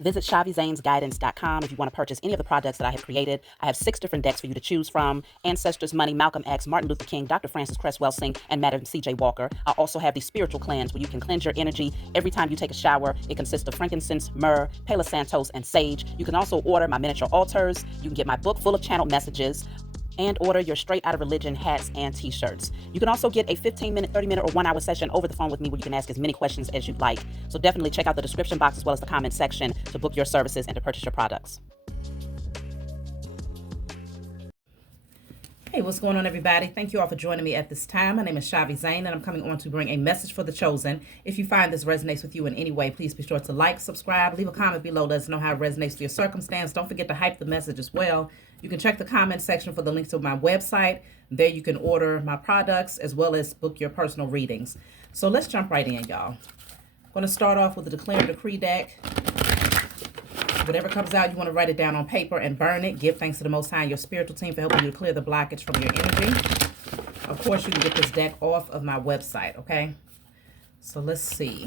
Visit chhaviZanesGuidance.com if you want to purchase any of the products that I have created. I have 6 different decks for you to choose from: Ancestors Money, Malcolm X, Martin Luther King, Dr. Francis Cress Welsing, and Madam C.J. Walker. I also have the Spiritual Cleanse, where you can cleanse your energy every time you take a shower. It consists of frankincense, myrrh, Palo Santos, and sage. You can also order my miniature altars. You can get my book full of channeled messages, and order your Straight Outta Religion hats and t-shirts. You can also get a 15-minute, 30-minute, or 1-hour session over the phone with me, where you can ask as many questions as you'd like. So definitely check out the description box as well as the comment section to book your services and to purchase your products. Hey, what's going on, everybody? Thank you all for joining me at this time. My name is chhaviZaine, and I'm coming on to bring a message for the chosen. If you find this resonates with you in any way, please be sure to like, subscribe, leave a comment below. Let us know how it resonates with your circumstance. Don't forget to hype the message as well. You can check the comment section for the links to my website. There you can order my products as well as book your personal readings. So let's jump right in, y'all. I'm going to start off with the Declare and Decree deck. Whatever comes out, you want to write it down on paper and burn it. Give thanks to the Most High and your spiritual team for helping you to clear the blockage from your energy. Of course, you can get this deck off of my website, okay? So let's see.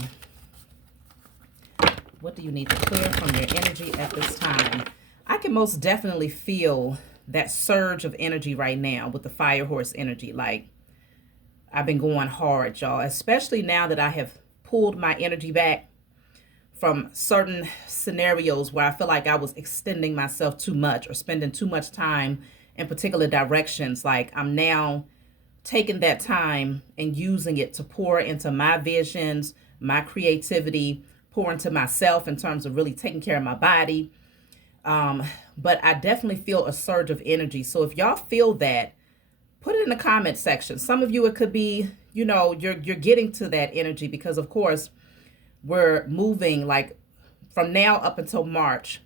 What do you need to clear from your energy at this time? I can most definitely feel that surge of energy right now with the fire horse energy. Like, I've been going hard, y'all, especially now that I have pulled my energy back from certain scenarios where I feel like I was extending myself too much or spending too much time in particular directions. Like, I'm now taking that time and using it to pour into my visions, my creativity, pour into myself in terms of really taking care of my body. But I definitely feel a surge of energy. So if y'all feel that, put it in the comment section. Some of you, it could be, you know, you're getting to that energy because, of course, we're moving like from now up until March.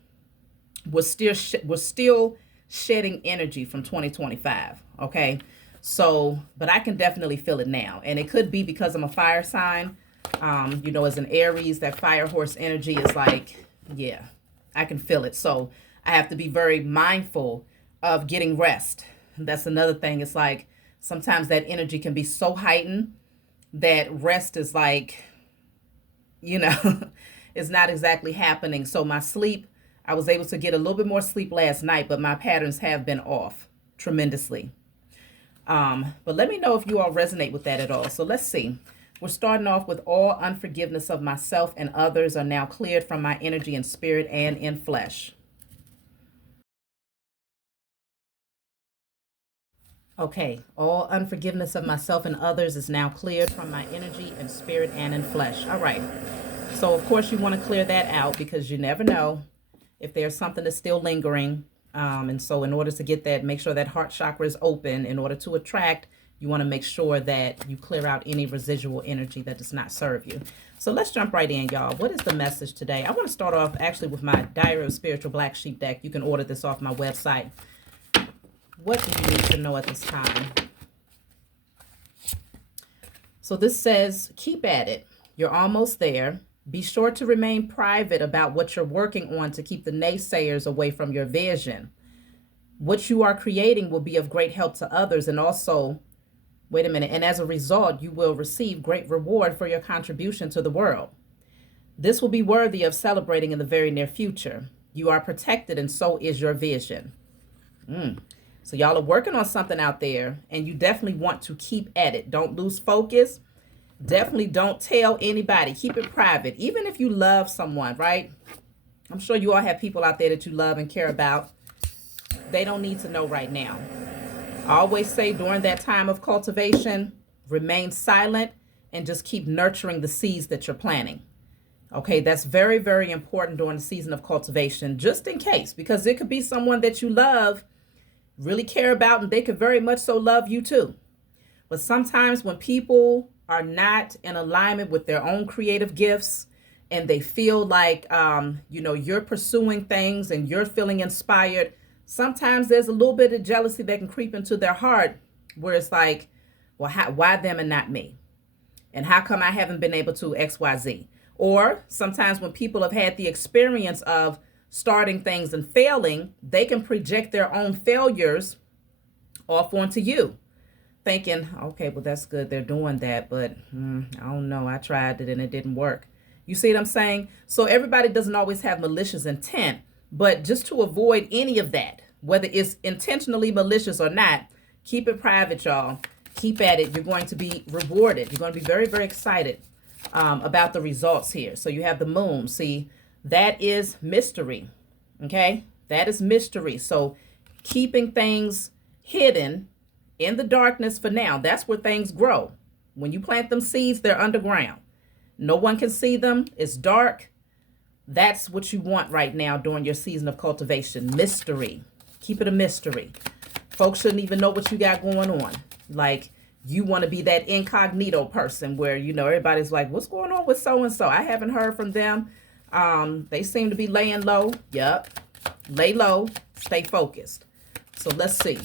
We're still shedding energy from 2025. Okay. So, but I can definitely feel it now. And it could be because I'm a fire sign. You know, as an Aries, that fire horse energy is like, yeah, I can feel it. So I have to be very mindful of getting rest. That's another thing. It's like sometimes that energy can be so heightened that rest is like, you know, it's not exactly happening. So my sleep, I was able to get a little bit more sleep last night, but my patterns have been off tremendously. But let me know if you all resonate with that at all. So let's see. We're starting off with all unforgiveness of myself and others are now cleared from my energy in spirit and in flesh. Okay, all unforgiveness of myself and others is now cleared from my energy in spirit and in flesh. All right. So, of course, you want to clear that out because you never know if there's something that's still lingering. And so in order to get that, make sure that heart chakra is open. In order to attract, you want to make sure that you clear out any residual energy that does not serve you. So let's jump right in, y'all. What is the message today? I want to start off actually with my Diary of Spiritual Black Sheep deck. You can order this off my website. What do you need to know at this time? So this says, keep at it. You're almost there. Be sure to remain private about what you're working on to keep the naysayers away from your vision. What you are creating will be of great help to others, and also, wait a minute, and as a result, you will receive great reward for your contribution to the world. This will be worthy of celebrating in the very near future. You are protected, and so is your vision. So y'all are working on something out there, and you definitely want to keep at it. Don't lose focus. Definitely don't tell anybody. Keep it private. Even if you love someone, right? I'm sure you all have people out there that you love and care about. They don't need to know right now. I always say during that time of cultivation, remain silent and just keep nurturing the seeds that you're planting. Okay, that's very, very important during the season of cultivation, just in case, because it could be someone that you love, really care about, and they could very much so love you too. But sometimes when people are not in alignment with their own creative gifts and they feel like, you know, you're pursuing things and you're feeling inspired, sometimes there's a little bit of jealousy that can creep into their heart where it's like, well, why them and not me? And how come I haven't been able to XYZ? Or sometimes when people have had the experience of starting things and failing, they can project their own failures off onto you, thinking, okay, well, that's good. They're doing that, but I don't know. I tried it and it didn't work. You see what I'm saying? So everybody doesn't always have malicious intent, but just to avoid any of that, whether it's intentionally malicious or not, keep it private, y'all. Keep at it. You're going to be rewarded. You're going to be very, very excited about the results here. So you have the moon. See, that is mystery. Okay? That is mystery. So keeping things hidden in the darkness for now, that's where things grow. When you plant them seeds, they're underground. No one can see them. It's dark. That's what you want right now during your season of cultivation. Mystery. Keep it a mystery. Folks shouldn't even know what you got going on. Like, you want to be that incognito person where, you know, everybody's like, what's going on with so-and-so? I haven't heard from them. They seem to be laying low. Yep. Lay low. Stay focused. So let's see.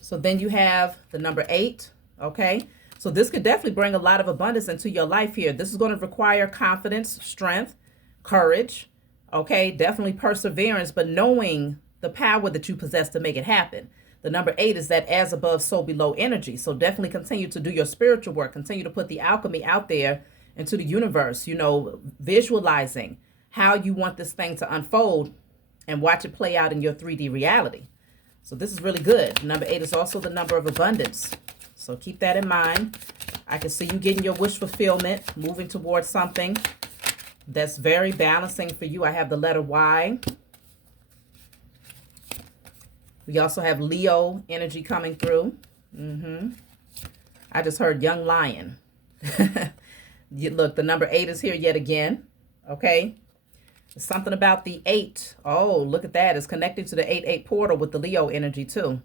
So then you have the number 8. Okay. So this could definitely bring a lot of abundance into your life here. This is going to require confidence, strength, courage. Okay. Definitely perseverance, but knowing the power that you possess to make it happen. The number 8 is that as above, so below energy. So definitely continue to do your spiritual work. Continue to put the alchemy out there into the universe, you know, visualizing how you want this thing to unfold and watch it play out in your 3D reality. So this is really good. Number 8 is also the number of abundance. So keep that in mind. I can see you getting your wish fulfillment, moving towards something that's very balancing for you. I have the letter Y. We also have Leo energy coming through. I just heard young lion. Look, the number 8 is here yet again. Okay. There's something about the 8. Oh, look at that. It's connected to the 8-8 portal with the Leo energy too.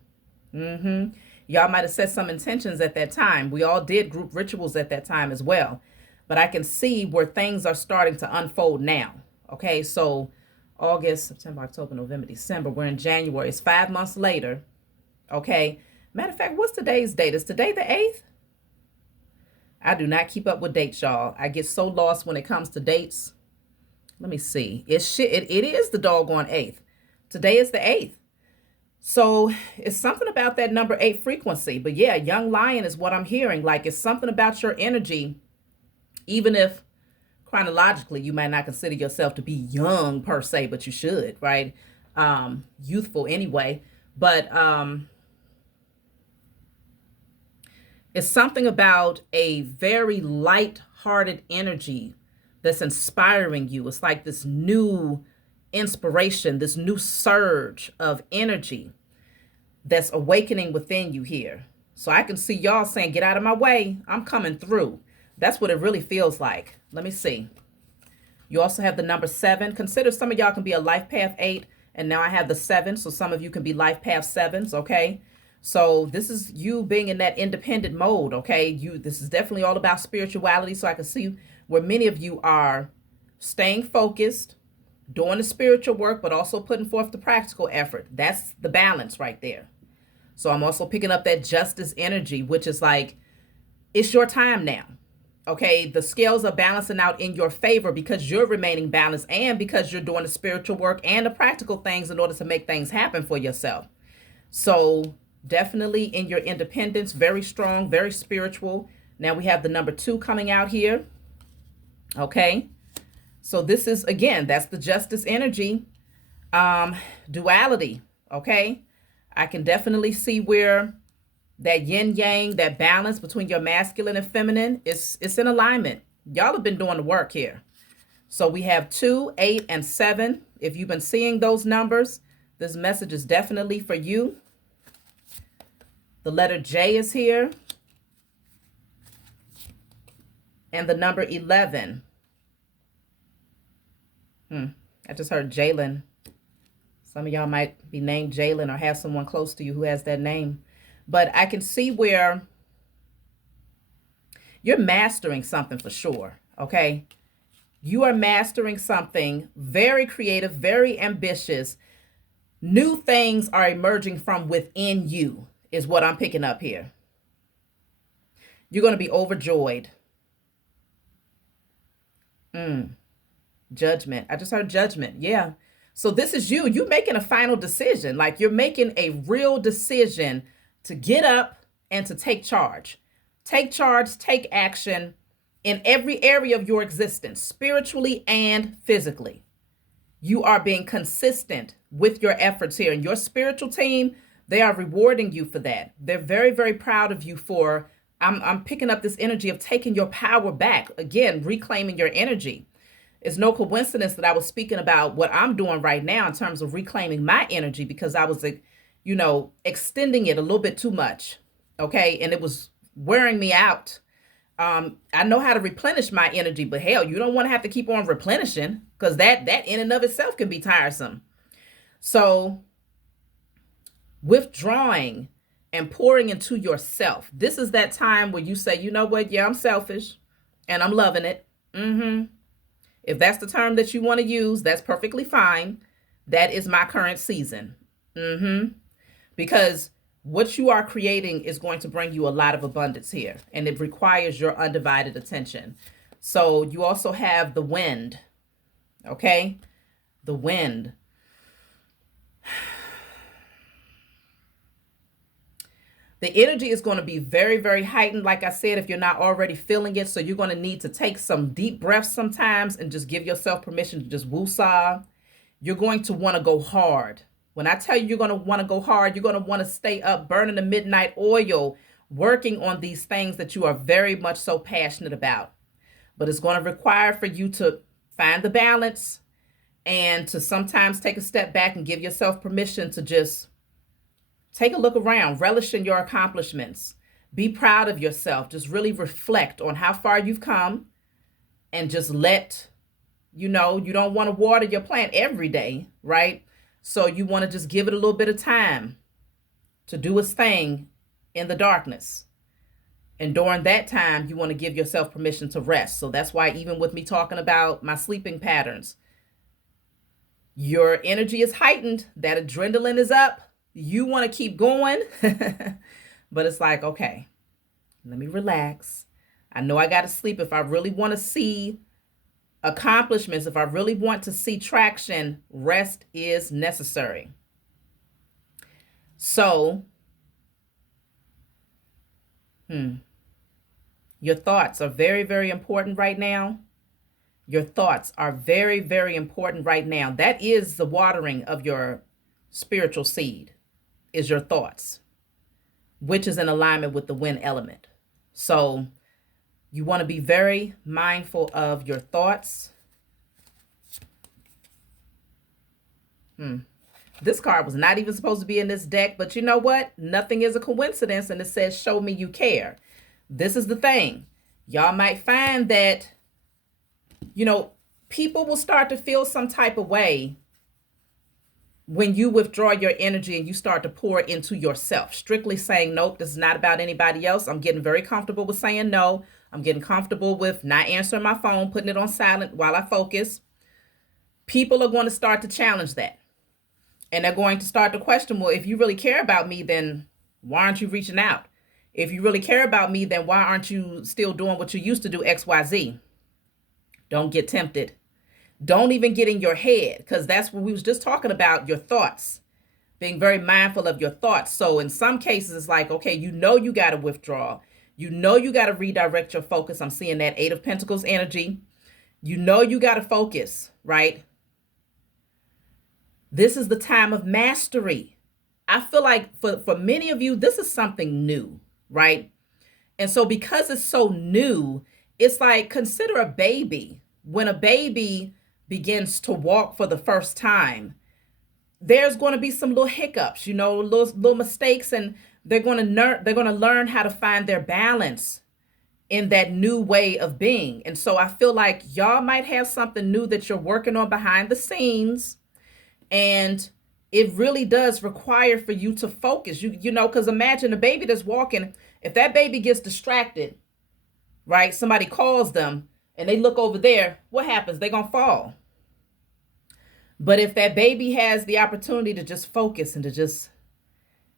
Y'all might have set some intentions at that time. We all did group rituals at that time as well. But I can see where things are starting to unfold now. Okay, so August, September, October, November, December. We're in January. It's 5 months later. Okay. Matter of fact, what's today's date? Is today the 8th? I do not keep up with dates, y'all. I get so lost when it comes to dates. Let me see. It is the doggone 8th. Today is the 8th. So it's something about that number 8 frequency. But yeah, young lion is what I'm hearing. Like, it's something about your energy, even if chronologically, you might not consider yourself to be young per se, but you should, right? Youthful anyway. But it's something about a very light-hearted energy that's inspiring you. It's like this new inspiration, this new surge of energy that's awakening within you here. So I can see y'all saying, get out of my way. I'm coming through. That's what it really feels like. Let me see. You also have the number 7. Consider some of y'all can be a life path 8. And now I have the 7. So some of you can be life path 7s. Okay. So this is you being in that independent mode. Okay. This is definitely all about spirituality. So I can see where many of you are staying focused, doing the spiritual work, but also putting forth the practical effort. That's the balance right there. So I'm also picking up that justice energy, which is like, it's your time now. Okay, the scales are balancing out in your favor because you're remaining balanced and because you're doing the spiritual work and the practical things in order to make things happen for yourself. So definitely in your independence, very strong, very spiritual. Now we have the number 2 coming out here. Okay, so this is, again, that's the justice energy, duality. Okay, I can definitely see where that yin yang, that balance between your masculine and feminine, it's in alignment. Y'all have been doing the work here. So we have 2, 8, and 7. If you've been seeing those numbers, this message is definitely for you. The letter J is here. And the number 11. I just heard Jalen. Some of y'all might be named Jalen or have someone close to you who has that name. But I can see where you're mastering something for sure, okay? You are mastering something very creative, very ambitious. New things are emerging from within you is what I'm picking up here. You're going to be overjoyed. Judgment. I just heard judgment. Yeah. So this is you. You're making a final decision. Like, you're making a real decision to get up and to take charge. Take charge, take action, in every area of your existence, spiritually and physically. You are being consistent with your efforts here. And your spiritual team, they are rewarding you for that. They're very, very proud of you for, I'm picking up this energy of taking your power back. Again, reclaiming your energy. It's no coincidence that I was speaking about what I'm doing right now in terms of reclaiming my energy, because I was, extending it a little bit too much. Okay. And it was wearing me out. I know how to replenish my energy, but hell, you don't want to have to keep on replenishing, because that in and of itself can be tiresome. So withdrawing and pouring into yourself. This is that time where you say, you know what? Yeah, I'm selfish and I'm loving it. If that's the term that you want to use, that's perfectly fine. That is my current season. Because what you are creating is going to bring you a lot of abundance here, and it requires your undivided attention. So you also have the wind, okay? The wind. The energy is going to be very, very heightened, like I said, if you're not already feeling it. So you're going to need to take some deep breaths sometimes and just give yourself permission to just woosah. You're going to want to go hard. When I tell you you're going to want to go hard, you're going to want to stay up burning the midnight oil, working on these things that you are very much so passionate about. But it's going to require for you to find the balance and to sometimes take a step back and give yourself permission to just take a look around, relish in your accomplishments, be proud of yourself, just really reflect on how far you've come, and just let, you don't want to water your plant every day, right? So you want to just give it a little bit of time to do its thing in the darkness. And during that time, you want to give yourself permission to rest. So that's why even with me talking about my sleeping patterns, your energy is heightened, that adrenaline is up. You want to keep going, but it's like, okay, let me relax. I know I got to sleep. If I really want to see accomplishments, if I really want to see traction, rest is necessary. So, your thoughts are very, very important right now. Your thoughts are very, very important right now. That is the watering of your spiritual seed, is your thoughts, which is in alignment with the wind element. So you want to be very mindful of your thoughts. This card was not even supposed to be in this deck, but you know what? Nothing is a coincidence, and it says, show me you care. This is the thing. Y'all might find that, people will start to feel some type of way when you withdraw your energy and you start to pour into yourself, strictly saying, nope, this is not about anybody else. I'm getting very comfortable with saying no. I'm getting comfortable with not answering my phone, putting it on silent while I focus. People are going to start to challenge that. And they're going to start to question, well, if you really care about me, then why aren't you reaching out? If you really care about me, then why aren't you still doing what you used to do, XYZ? Don't get tempted. Don't even get in your head, because that's what we was just talking about, your thoughts, being very mindful of your thoughts. So in some cases, it's like, okay, you got to withdraw. You got to redirect your focus. I'm seeing that 8 of Pentacles energy. You got to focus, right? This is the time of mastery. I feel like for many of you, this is something new, right? And so because it's so new, it's like, consider a baby. When a baby begins to walk for the first time, there's going to be some little hiccups, little mistakes, and they're going to learn how to find their balance in that new way of being. And so I feel like y'all might have something new that you're working on behind the scenes, and it really does require for you to focus. Because imagine a baby that's walking. If that baby gets distracted, right? Somebody calls them and they look over there, what happens? They're going to fall. But if that baby has the opportunity to just focus and to just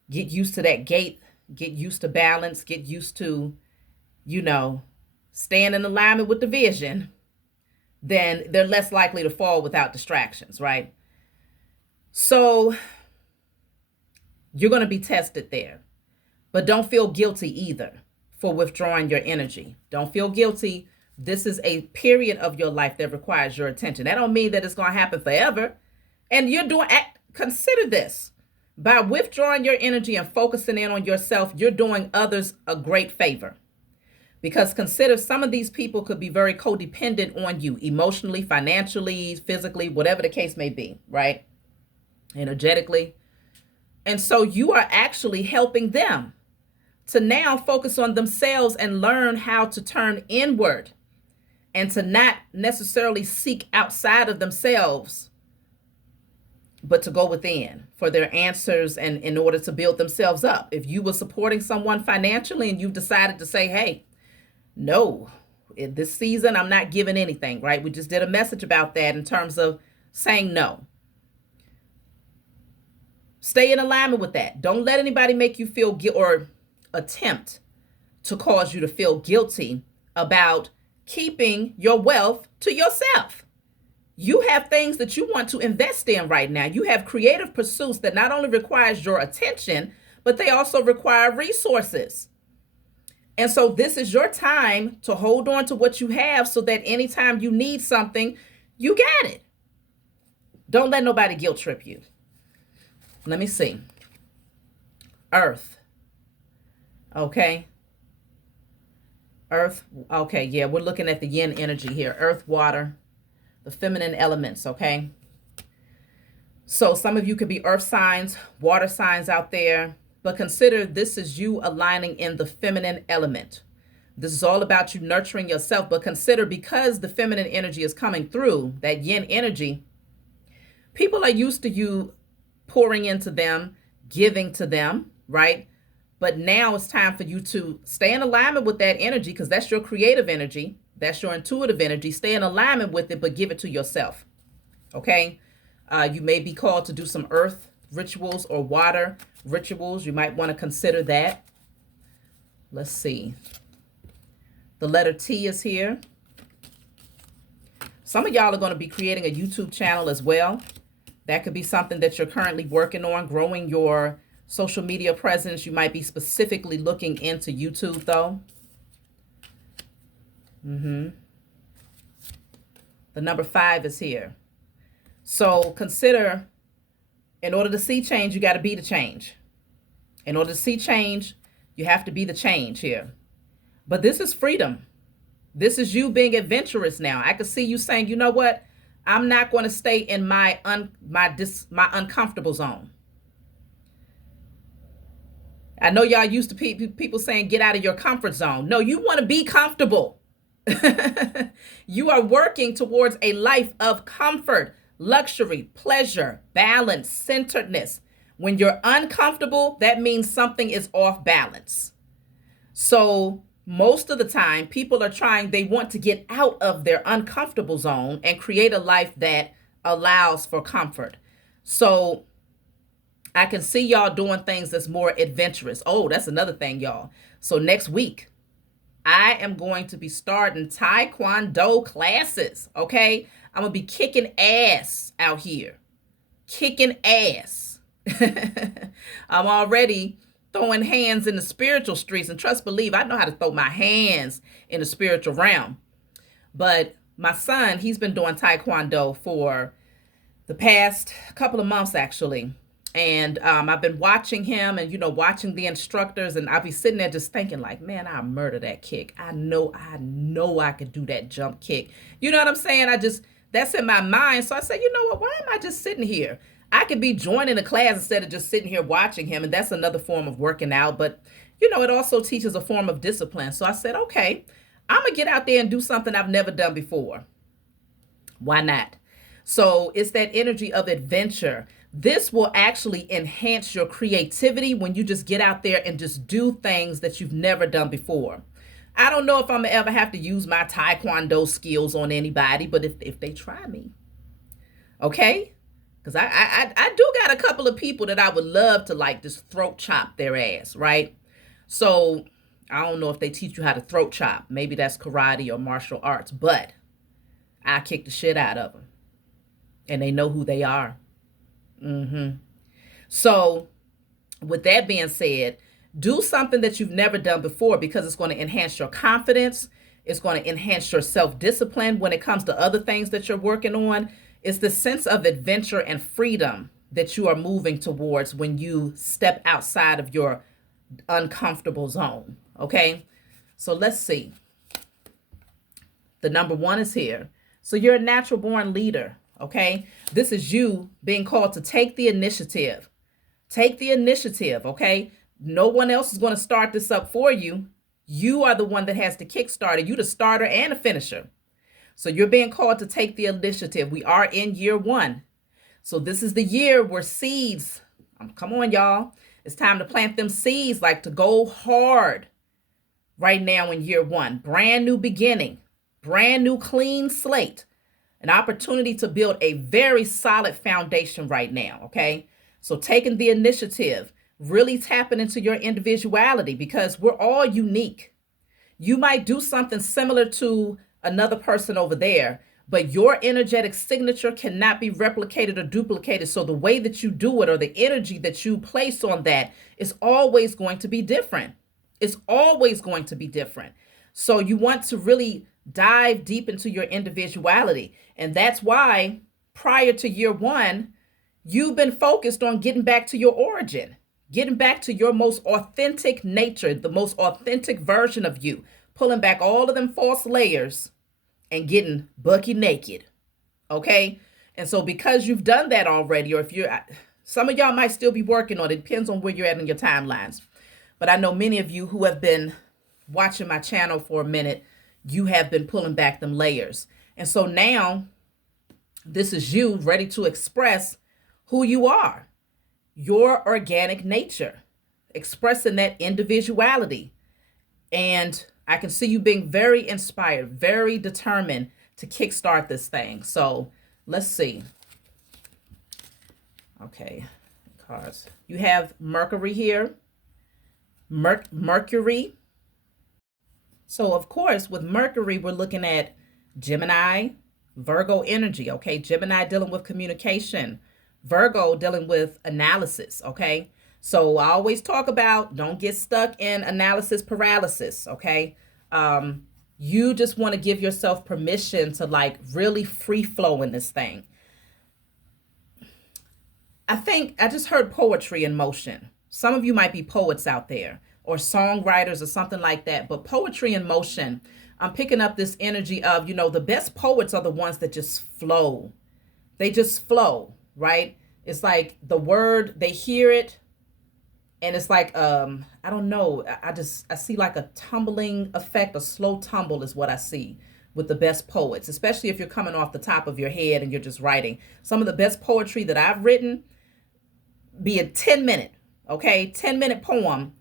get used to that gait, get used to balance, get used to, staying in alignment with the vision, then they're less likely to fall without distractions, right? So you're going to be tested there. But don't feel guilty either for withdrawing your energy. Don't feel guilty This is a period of your life that requires your attention. That don't mean that it's going to happen forever. And consider this. By withdrawing your energy and focusing in on yourself, you're doing others a great favor. Because consider, some of these people could be very codependent on you emotionally, financially, physically, whatever the case may be, right? Energetically. And so you are actually helping them to now focus on themselves and learn how to turn inward and to not necessarily seek outside of themselves, but to go within for their answers and in order to build themselves up. If you were supporting someone financially and you've decided to say, hey, no, in this season, I'm not giving anything, right? We just did a message about that in terms of saying no. Stay in alignment with that. Don't let anybody make you feel guilty or attempt to cause you to feel guilty about keeping your wealth to yourself. You have things that you want to invest in right now. You have creative pursuits that not only requires your attention, but they also require resources. And so this is your time to hold on to what you have so that anytime you need something, you got it. Don't let nobody guilt trip you. Let me see. Earth. Okay. Earth. Okay. Yeah, we're looking at the yin energy here. Earth, water, the feminine elements. Okay. So some of you could be earth signs, water signs out there, but consider this is you aligning in the feminine element. This is all about you nurturing yourself, but consider, because the feminine energy is coming through, that yin energy, people are used to you pouring into them, giving to them, right? But now it's time for you to stay in alignment with that energy, because that's your creative energy. That's your intuitive energy. Stay in alignment with it, but give it to yourself. Okay? You may be called to do some earth rituals or water rituals. You might want to consider that. Let's see. The letter T is here. Some of y'all are going to be creating a YouTube channel as well. That could be something that you're currently working on, growing your social media presence. You might be specifically looking into YouTube, though. The number 5 is here. So consider, in order to see change, you got to be the change. In order to see change, you have to be the change here. But this is freedom. This is you being adventurous now. I can see you saying, you know what? I'm not going to stay in my uncomfortable zone. I know y'all used to people saying, get out of your comfort zone. No, you want to be comfortable. You are working towards a life of comfort, luxury, pleasure, balance, centeredness. When you're uncomfortable, that means something is off balance. So most of the time, people they want to get out of their uncomfortable zone and create a life that allows for comfort. So I can see y'all doing things that's more adventurous. Oh, that's another thing, y'all. So next week, I am going to be starting Taekwondo classes, okay? I'm going to be kicking ass out here. Kicking ass. I'm already throwing hands in the spiritual streets. And trust, believe, I know how to throw my hands in the spiritual realm. But my son, he's been doing Taekwondo for the past couple of months, actually. And I've been watching him and, watching the instructors. And I'll be sitting there just thinking like, man, I'll murder that kick. I know I could do that jump kick. You know what I'm saying? That's in my mind. So I said, you know what? Why am I just sitting here? I could be joining the class instead of just sitting here watching him. And that's another form of working out. But, it also teaches a form of discipline. So I said, okay, I'm going to get out there and do something I've never done before. Why not? So it's that energy of adventure. This will actually enhance your creativity when you just get out there and just do things that you've never done before. I don't know if I'm ever have to use my Taekwondo skills on anybody, but if they try me, okay? Because I do got a couple of people that I would love to just throat chop their ass, right? So I don't know if they teach you how to throat chop. Maybe that's karate or martial arts, but I kick the shit out of them. And they know who they are. So with that being said, do something that you've never done before, because it's going to enhance your confidence. It's going to enhance your self-discipline when it comes to other things that you're working on. It's the sense of adventure and freedom that you are moving towards when you step outside of your uncomfortable zone. Okay, so let's see. The number 1 is here. So you're a natural born leader. Okay, this is you being called to take the initiative. Take the initiative. Okay, no one else is going to start this up for you. You are the one that has to kickstart it. You're the starter and the finisher. So you're being called to take the initiative. We are in year 1. So this is the year where seeds, come on, y'all. It's time to plant them seeds, like to go hard right now in year 1. Brand new beginning, brand new clean slate, an opportunity to build a very solid foundation right now, okay? So taking the initiative, really tapping into your individuality, because we're all unique. You might do something similar to another person over there, but your energetic signature cannot be replicated or duplicated. So the way that you do it, or the energy that you place on that, is always going to be different. It's always going to be different. So you want to really dive deep into your individuality. And that's why prior to year 1, you've been focused on getting back to your origin, getting back to your most authentic nature, the most authentic version of you, pulling back all of them false layers and getting bucky naked. Okay. And so because you've done that already, or if you're, some of y'all might still be working on it, depends on where you're at in your timelines. But I know many of you who have been watching my channel for a minute, you have been pulling back them layers. And so now this is you ready to express who you are, your organic nature, expressing that individuality. And I can see you being very inspired, very determined to kickstart this thing. So let's see. Okay, cards. You have Mercury here. Mercury. So of course, with Mercury, we're looking at Gemini, Virgo energy. Okay, Gemini dealing with communication, Virgo dealing with analysis. Okay. So I always talk about, don't get stuck in analysis paralysis, okay? You just want to give yourself permission to like really free flow in this thing. I think I just heard poetry in motion. Some of you might be poets out there or songwriters or something like that, but poetry in motion, I'm picking up this energy of, you know, the best poets are the ones that just flow. They just flow, right? It's like the word, they hear it, and it's like, I don't know. I see like a tumbling effect, a slow tumble is what I see with the best poets, especially if you're coming off the top of your head and you're just writing. Some of the best poetry that I've written, be a 10-minute, okay, 10-minute poem,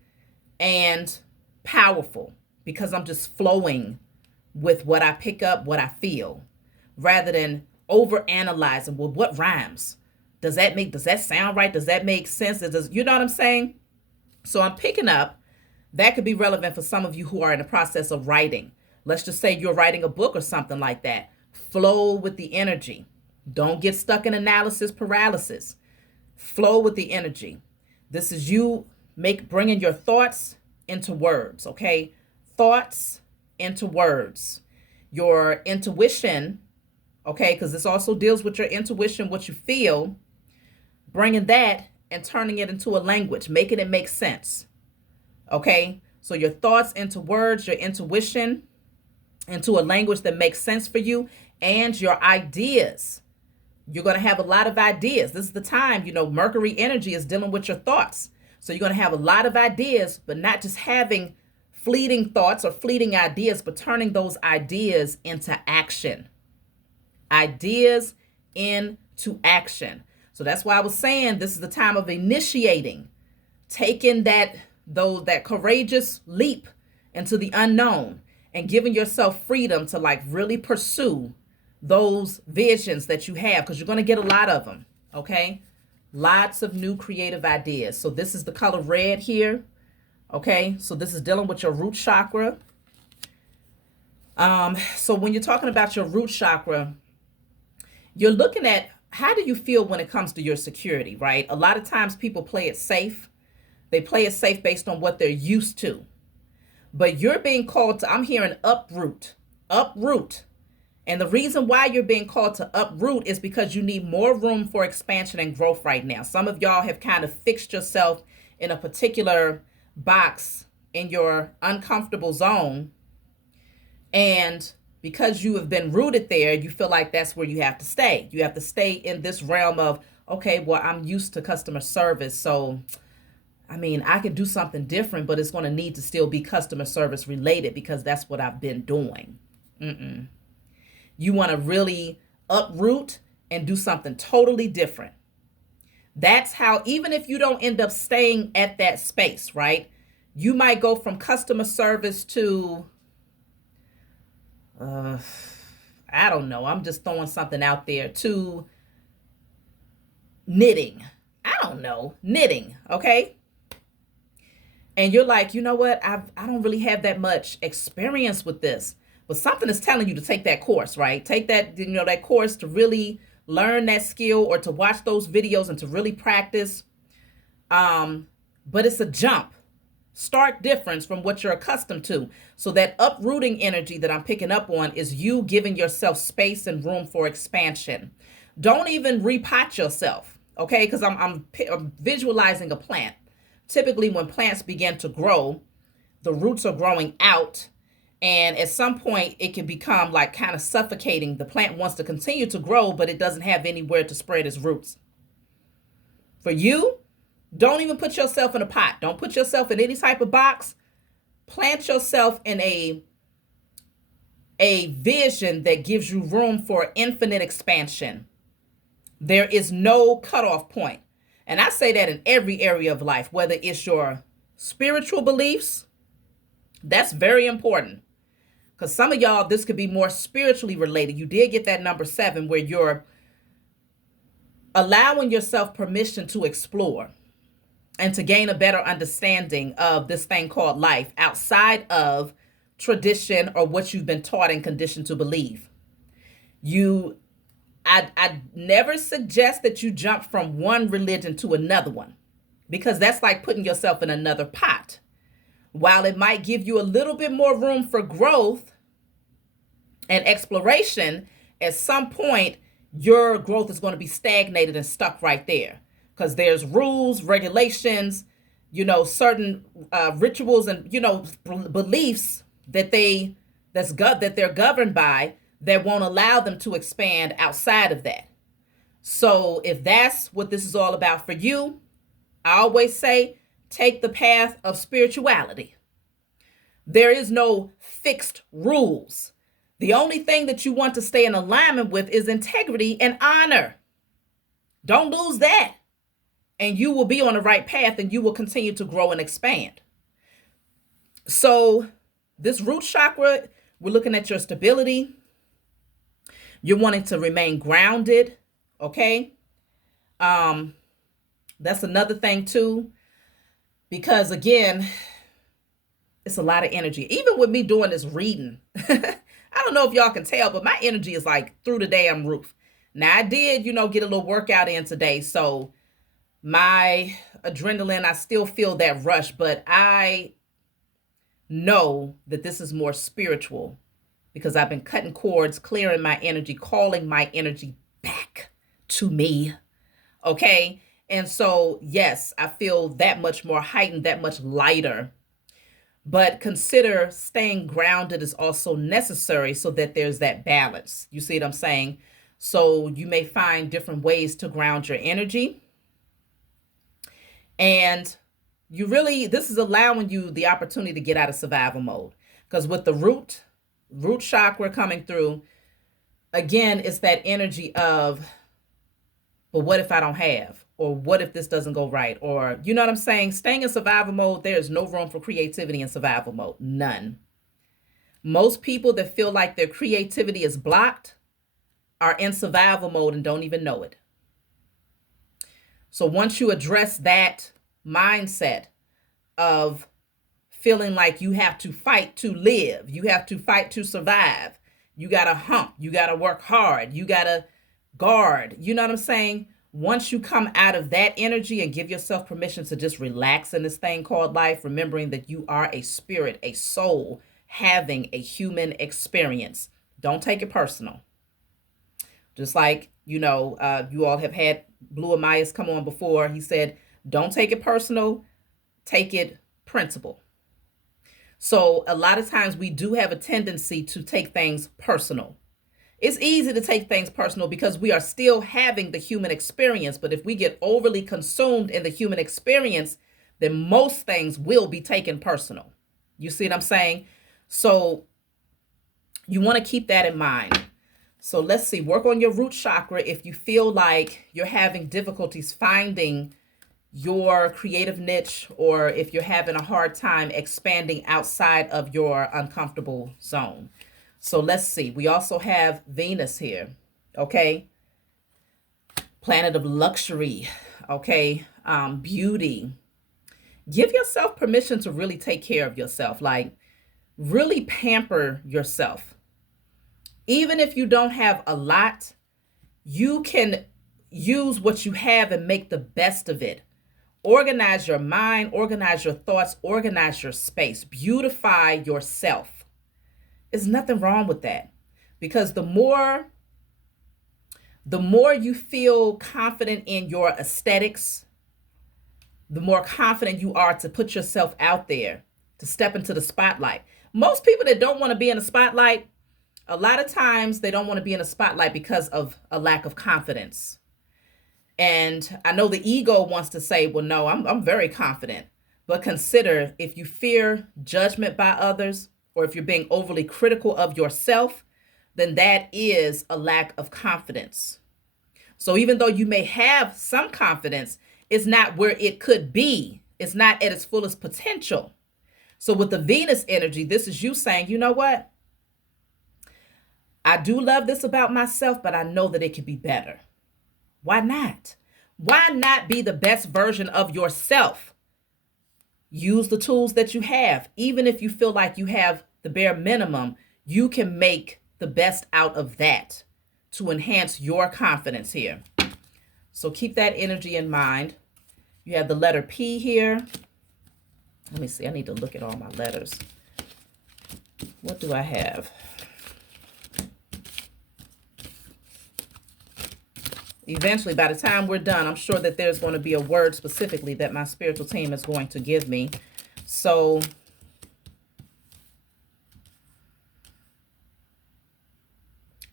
and powerful, because I'm just flowing with what I pick up, what I feel, rather than over analyzing, well, what rhymes? Does that sound right? Does that make sense? You know what I'm saying? So I'm picking up, that could be relevant for some of you who are in the process of writing. Let's just say you're writing a book or something like that. Flow with the energy. Don't get stuck in analysis paralysis. Flow with the energy. This is you bringing your thoughts into words, okay? Thoughts into words. Your intuition, okay, because this also deals with your intuition, what you feel, bringing that and turning it into a language, making it make sense. Okay, so your thoughts into words, your intuition into a language that makes sense for you, and your ideas. You're going to have a lot of ideas. This is the time, you know, Mercury energy is dealing with your thoughts. So you're going to have a lot of ideas, but not just having fleeting thoughts or fleeting ideas, but turning those ideas into action. Ideas into action. So that's why I was saying this is the time of initiating, taking that courageous leap into the unknown and giving yourself freedom to like really pursue those visions that you have, because you're going to get a lot of them. Okay. Lots of new creative ideas. So this is the color red here. Okay. So this is dealing with your root chakra. So when you're talking about your root chakra, you're looking at, how do you feel when it comes to your security, right? A lot of times people play it safe. They play it safe based on what they're used to. But you're being called to, I'm hearing uproot, uproot. And the reason why you're being called to uproot is because you need more room for expansion and growth right now. Some of y'all have kind of fixed yourself in a particular box in your uncomfortable zone. And because you have been rooted there, you feel like that's where you have to stay. You have to stay in this realm of, okay, well, I'm used to customer service. So, I mean, I could do something different, but it's going to need to still be customer service related because that's what I've been doing. You want to really uproot and do something totally different. That's how, even if you don't end up staying at that space, right? You might go from customer service to, I don't know, I'm just throwing something out there, to knitting. I don't know, knitting, okay? And you're like, you know what? I don't really have that much experience with this. But something is telling you to take that course, right? Take that, that course to really learn that skill, or to watch those videos and to really practice. But it's a jump, stark difference from what you're accustomed to. So that uprooting energy that I'm picking up on is you giving yourself space and room for expansion. Don't even repot yourself, okay? Because I'm visualizing a plant. Typically, when plants begin to grow, the roots are growing out. And at some point, it can become like kind of suffocating. The plant wants to continue to grow, but it doesn't have anywhere to spread its roots. For you, don't even put yourself in a pot. Don't put yourself in any type of box. Plant yourself in a vision that gives you room for infinite expansion. There is no cutoff point. And I say that in every area of life, whether it's your spiritual beliefs, that's very important. Because some of y'all, this could be more spiritually related. You did get that number 7, where you're allowing yourself permission to explore and to gain a better understanding of this thing called life outside of tradition or what you've been taught and conditioned to believe. I never suggest that you jump from one religion to another one, because that's like putting yourself in another pot. While it might give you a little bit more room for growth and exploration, at some point, your growth is going to be stagnated and stuck right there. Because there's rules, regulations, certain rituals and, beliefs that they're governed by, that won't allow them to expand outside of that. So if that's what this is all about for you, I always say, take the path of spirituality. There is no fixed rules. The only thing that you want to stay in alignment with is integrity and honor. Don't lose that. And you will be on the right path, and you will continue to grow and expand. So this root chakra, we're looking at your stability. You're wanting to remain grounded, okay? That's another thing too. Because again, it's a lot of energy. Even with me doing this reading, I don't know if y'all can tell, but my energy is like through the damn roof. Now I did, get a little workout in today. So my adrenaline, I still feel that rush, but I know that this is more spiritual because I've been cutting cords, clearing my energy, calling my energy back to me. Okay. And so, yes, I feel that much more heightened, that much lighter. But consider staying grounded is also necessary so that there's that balance. You see what I'm saying? So you may find different ways to ground your energy. And this is allowing you the opportunity to get out of survival mode. Because with the root chakra coming through, again, it's that energy of, but what if I don't have? Or what if this doesn't go right? Or, you know what I'm saying? Staying in survival mode, there is no room for creativity in survival mode. None. Most people that feel like their creativity is blocked are in survival mode and don't even know it. So once you address that mindset of feeling like you have to fight to live, you have to fight to survive, you got to hump, you got to work hard, you got to guard, you know what I'm saying? Once you come out of that energy and give yourself permission to just relax in this thing called life, remembering that you are a spirit, a soul, having a human experience, don't take it personal. Just like, you all have had Blue Amias come on before. He said, don't take it personal, take it principle. So a lot of times we do have a tendency to take things personal. It's easy to take things personal because we are still having the human experience. But if we get overly consumed in the human experience, then most things will be taken personal. You see what I'm saying? So you want to keep that in mind. So let's see, work on your root chakra if you feel like you're having difficulties finding your creative niche, or if you're having a hard time expanding outside of your uncomfortable zone. So let's see. We also have Venus here, okay? Planet of luxury, okay? Beauty. Give yourself permission to really take care of yourself. Like, really pamper yourself. Even if you don't have a lot, you can use what you have and make the best of it. Organize your mind, organize your thoughts, organize your space. Beautify yourself. There's nothing wrong with that, because the more you feel confident in your aesthetics, the more confident you are to put yourself out there, to step into the spotlight. Most people that don't want to be in the spotlight, a lot of times they don't want to be in the spotlight because of a lack of confidence. And I know the ego wants to say, well, no, I'm very confident. But consider, if you fear judgment by others, or if you're being overly critical of yourself, then that is a lack of confidence. So even though you may have some confidence, it's not where it could be. It's not at its fullest potential. So with the Venus energy, this is you saying, you know what? I do love this about myself, but I know that it could be better. Why not? Why not be the best version of yourself? Use the tools that you have. Even if you feel like you have the bare minimum, you can make the best out of that to enhance your confidence here. So keep that energy in mind. You have the letter P here. Let me see. I need to look at all my letters. What do I have? Eventually, by the time we're done, I'm sure that there's going to be a word specifically that my spiritual team is going to give me. So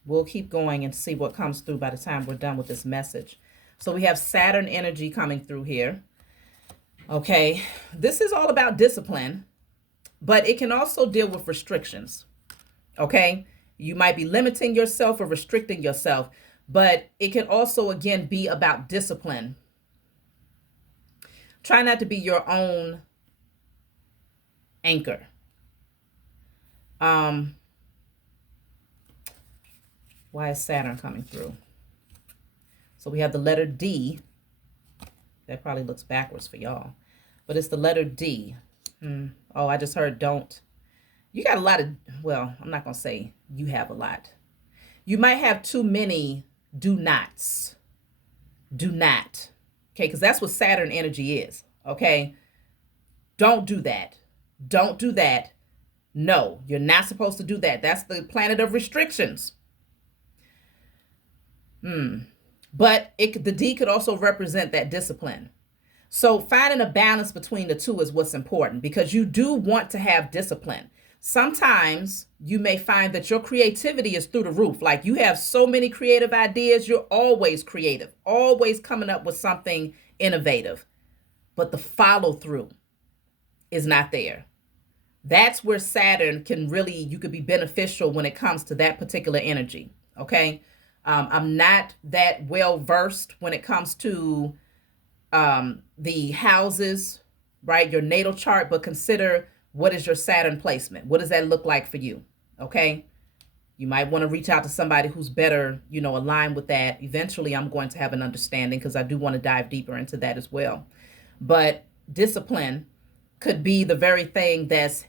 we'll keep going and see what comes through by the time we're done with this message. So we have Saturn energy coming through here. Okay, this is all about discipline, but it can also deal with restrictions. Okay, you might be limiting yourself or restricting yourself, but it can also, again, be about discipline. Try not to be your own anchor. Why is Saturn coming through? So we have the letter D. That probably looks backwards for y'all, but it's the letter D. Oh, I just heard don't. You got a lot of, well, I'm not going to say you have a lot. You might have too many do nots. Do not. Okay, because that's what Saturn energy is. Okay, don't do that. Don't do that. No, you're not supposed to do that. That's the planet of restrictions. But the D could also represent that discipline. So finding a balance between the two is what's important, because you do want to have discipline. Sometimes you may find that your creativity is through the roof. Like, you have so many creative ideas. You're always creative, always coming up with something innovative. But the follow through is not there. That's where Saturn can really, you could be beneficial when it comes to that particular energy. Okay. I'm not that well versed when it comes to the houses, right? Your natal chart, but consider, what is your Saturn placement? What does that look like for you? Okay. You might want to reach out to somebody who's better, aligned with that. Eventually, I'm going to have an understanding, because I do want to dive deeper into that as well. But discipline could be the very thing that's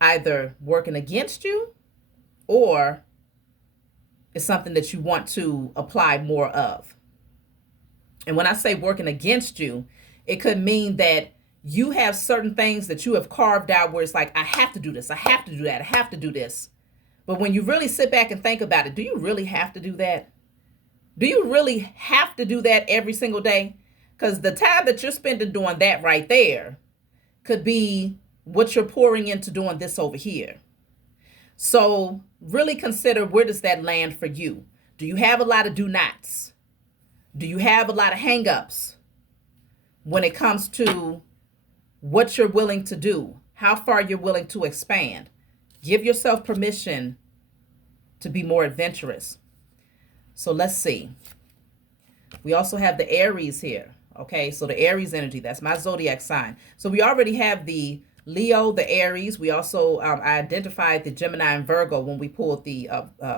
either working against you, or is something that you want to apply more of. And when I say working against you, it could mean that you have certain things that you have carved out where it's like, I have to do this, I have to do that, I have to do this. But when you really sit back and think about it, do you really have to do that? Do you really have to do that every single day? Because the time that you're spending doing that right there could be what you're pouring into doing this over here. So really consider, where does that land for you? Do you have a lot of do nots? Do you have a lot of hang-ups when it comes to what you're willing to do, how far you're willing to expand? Give yourself permission to be more adventurous. So let's see. We also have the Aries here. Okay, so the Aries energy, that's my zodiac sign. So we already have the Leo, the Aries. We also identified the Gemini and Virgo when we pulled the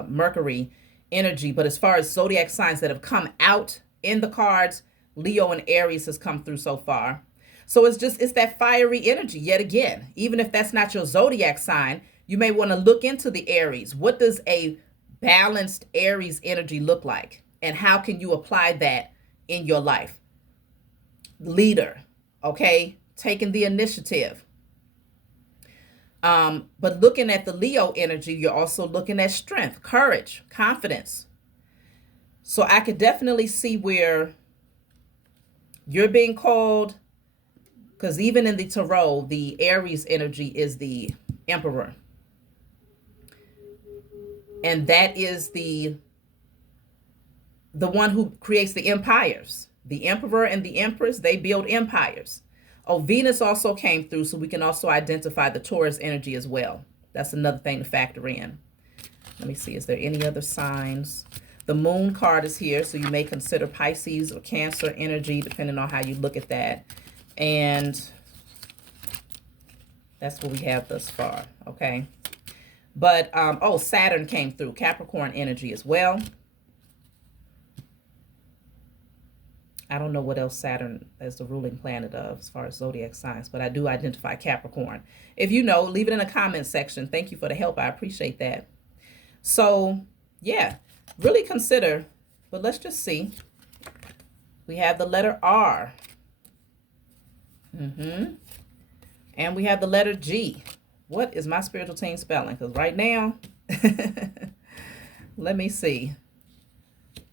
Mercury energy. But as far as zodiac signs that have come out in the cards, Leo and Aries has come through so far. So it's that fiery energy yet again. Even if that's not your zodiac sign, you may want to look into the Aries. What does a balanced Aries energy look like? And how can you apply that in your life? Leader, okay? Taking the initiative. But looking at the Leo energy, you're also looking at strength, courage, confidence. So I could definitely see where you're being called, because even in the tarot, the Aries energy is the Emperor. And that is the one who creates the empires. The Emperor and the Empress, they build empires. Oh, Venus also came through, so we can also identify the Taurus energy as well. That's another thing to factor in. Let me see, is there any other signs? The Moon card is here, so you may consider Pisces or Cancer energy, depending on how you look at that. And that's what we have thus far, okay? But, oh, Saturn came through, Capricorn energy as well. I don't know what else Saturn is the ruling planet of as far as zodiac signs, but I do identify Capricorn. If you know, leave it in the comment section. Thank you for the help. I appreciate that. So, yeah, really consider, but let's just see. We have the letter R. And we have the letter G. What is my spiritual team spelling? Because right now, let me see.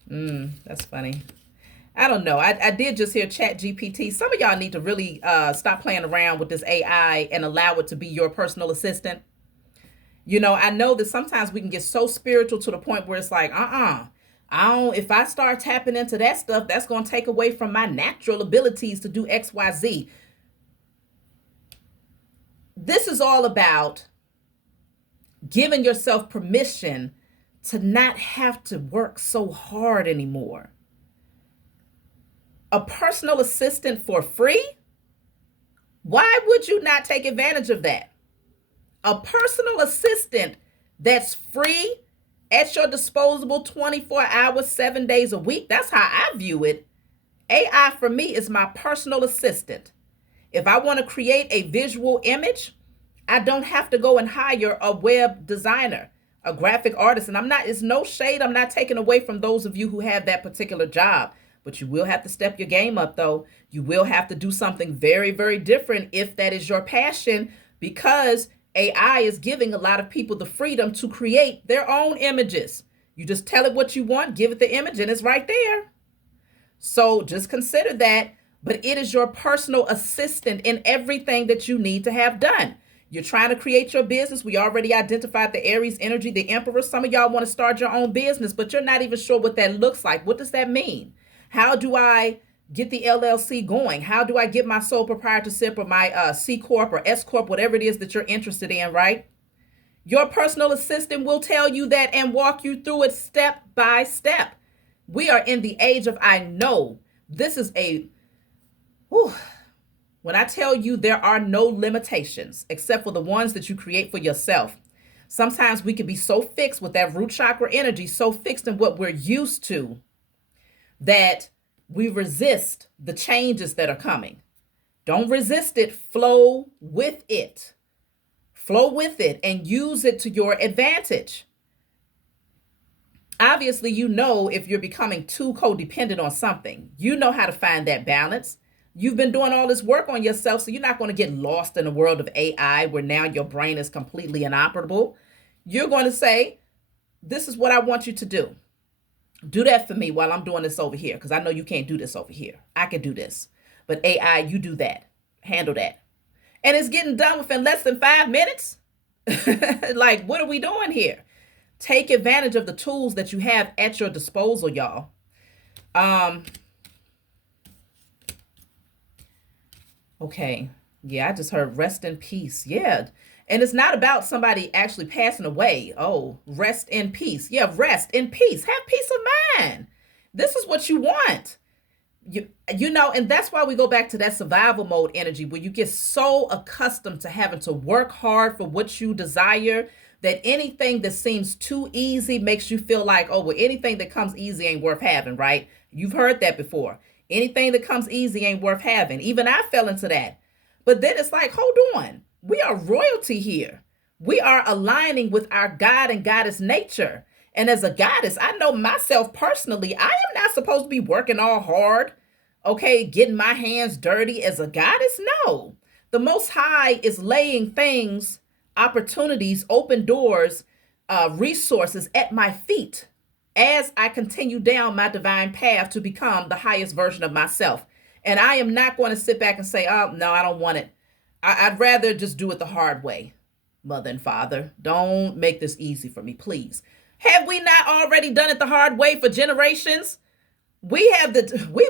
That's funny. I don't know. I did just hear ChatGPT. Some of y'all need to really stop playing around with this AI and allow it to be your personal assistant. You know, I know that sometimes we can get so spiritual to the point where it's like, if I start tapping into that stuff, that's going to take away from my natural abilities to do X, Y, Z. This is all about giving yourself permission to not have to work so hard anymore. A personal assistant for free? Why would you not take advantage of that? A personal assistant that's free, at your disposal 24 hours, 7 days a week. That's how I view it. AI for me is my personal assistant. If I want to create a visual image, I don't have to go and hire a web designer, a graphic artist. And it's no shade. I'm not taking away from those of you who have that particular job. But you will have to step your game up, though. You will have to do something very, very different if that is your passion, because AI is giving a lot of people the freedom to create their own images. You just tell it what you want, give it the image, and it's right there. So just consider that. But it is your personal assistant in everything that you need to have done. You're trying to create your business. We already identified the Aries energy, the Emperor. Some of y'all want to start your own business, but you're not even sure what that looks like. What does that mean? How do I get the LLC going? How do I get my sole proprietorship or my C Corp or S Corp, whatever it is that you're interested in, right? Your personal assistant will tell you that and walk you through it step by step. We are in the age of I know. This is when I tell you there are no limitations except for the ones that you create for yourself. Sometimes we can be so fixed with that root chakra energy, so fixed in what we're used to, that we resist the changes that are coming. Don't resist it. Flow with it. Flow with it and use it to your advantage. Obviously, you know if you're becoming too codependent on something. You know how to find that balance. You've been doing all this work on yourself, so you're not going to get lost in the world of AI where now your brain is completely inoperable. You're going to say, this is what I want you to do. Do that for me while I'm doing this over here, because I know you can't do this over here. I can do this. But AI, you do that. Handle that. And it's getting done within less than 5 minutes. Like, what are we doing here? Take advantage of the tools that you have at your disposal, y'all. Okay. Yeah, I just heard rest in peace. Yeah. And it's not about somebody actually passing away. Oh, rest in peace. Yeah, rest in peace. Have peace of mind. This is what you want. You know, and that's why we go back to that survival mode energy where you get so accustomed to having to work hard for what you desire that anything that seems too easy makes you feel like, oh, well, anything that comes easy ain't worth having, right? You've heard that before. Anything that comes easy ain't worth having. Even I fell into that. But then it's like, hold on. We are royalty here. We are aligning with our God and goddess nature. And as a goddess, I know myself personally, I am not supposed to be working all hard, okay, getting my hands dirty as a goddess. No. The Most High is laying things, opportunities, open doors, resources at my feet as I continue down my divine path to become the highest version of myself. And I am not going to sit back and say, oh, no, I don't want it. I'd rather just do it the hard way. Mother and Father, don't make this easy for me, please. Have we not already done it the hard way for generations? We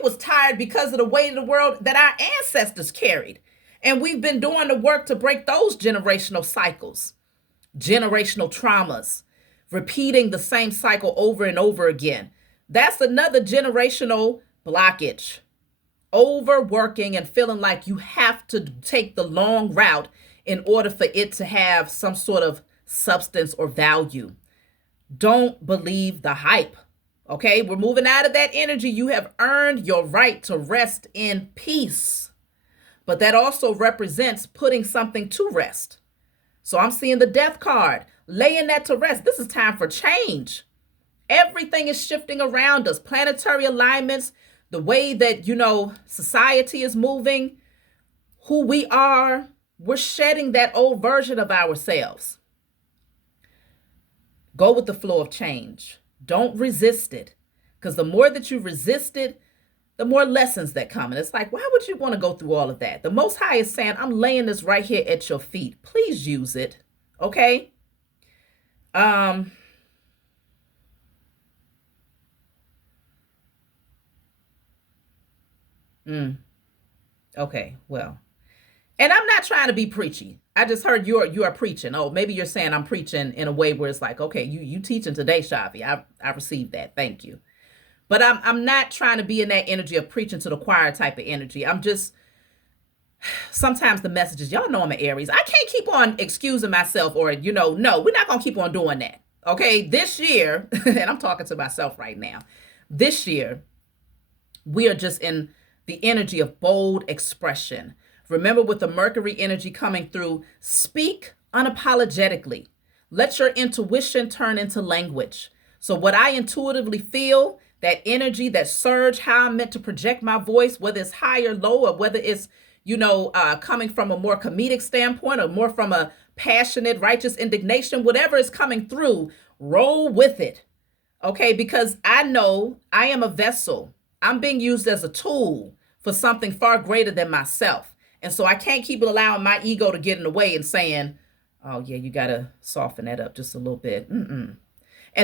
was tired because of the weight of the world that our ancestors carried. And we've been doing the work to break those generational cycles, generational traumas, repeating the same cycle over and over again. That's another generational blockage. Overworking and feeling like you have to take the long route in order for it to have some sort of substance or value. Don't believe the hype. Okay, we're moving out of that energy. You have earned your right to rest in peace. But that also represents putting something to rest. So I'm seeing the death card, laying that to rest. This is time for change. Everything is shifting around us. Planetary alignments, the way that, society is moving, who we are, we're shedding that old version of ourselves. Go with the flow of change. Don't resist it. Because the more that you resist it, the more lessons that come. And it's like, why would you want to go through all of that? The Most High is saying, I'm laying this right here at your feet. Please use it. Okay? Okay, well. And I'm not trying to be preachy. I just heard you are preaching. Oh, maybe you're saying I'm preaching in a way where it's like, okay, you teaching today, Chhavi. I received that. Thank you. But I'm not trying to be in that energy of preaching to the choir type of energy. I'm just, sometimes the messages, y'all know I'm an Aries. I can't keep on excusing myself or, no, we're not going to keep on doing that. Okay, this year, and I'm talking to myself right now, this year, we are just in the energy of bold expression. Remember, with the Mercury energy coming through, speak unapologetically. Let your intuition turn into language. So what I intuitively feel, that energy, that surge, how I'm meant to project my voice, whether it's high or low, or whether it's, coming from a more comedic standpoint or more from a passionate, righteous indignation, whatever is coming through, roll with it. Okay, because I know I am a vessel. I'm being used as a tool for something far greater than myself. And so I can't keep allowing my ego to get in the way and saying, oh, yeah, you got to soften that up just a little bit. And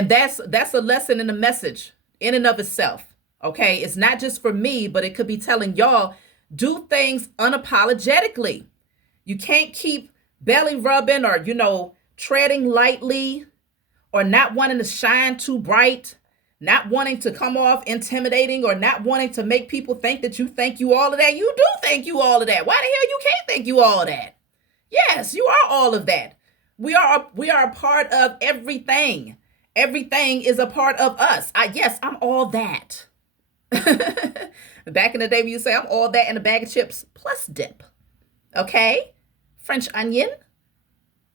that's a lesson in the message in and of itself. Okay, it's not just for me, but it could be telling y'all, do things unapologetically. You can't keep belly rubbing or, treading lightly or not wanting to shine too bright, not wanting to come off intimidating or not wanting to make people think that you think you all of that. You do think you all of that. Why the hell you can't think you all of that? Yes, you are all of that. We are a part of everything. Everything is a part of us. Yes, I'm all that. Back in the day, when you say I'm all that in a bag of chips plus dip. Okay? French onion,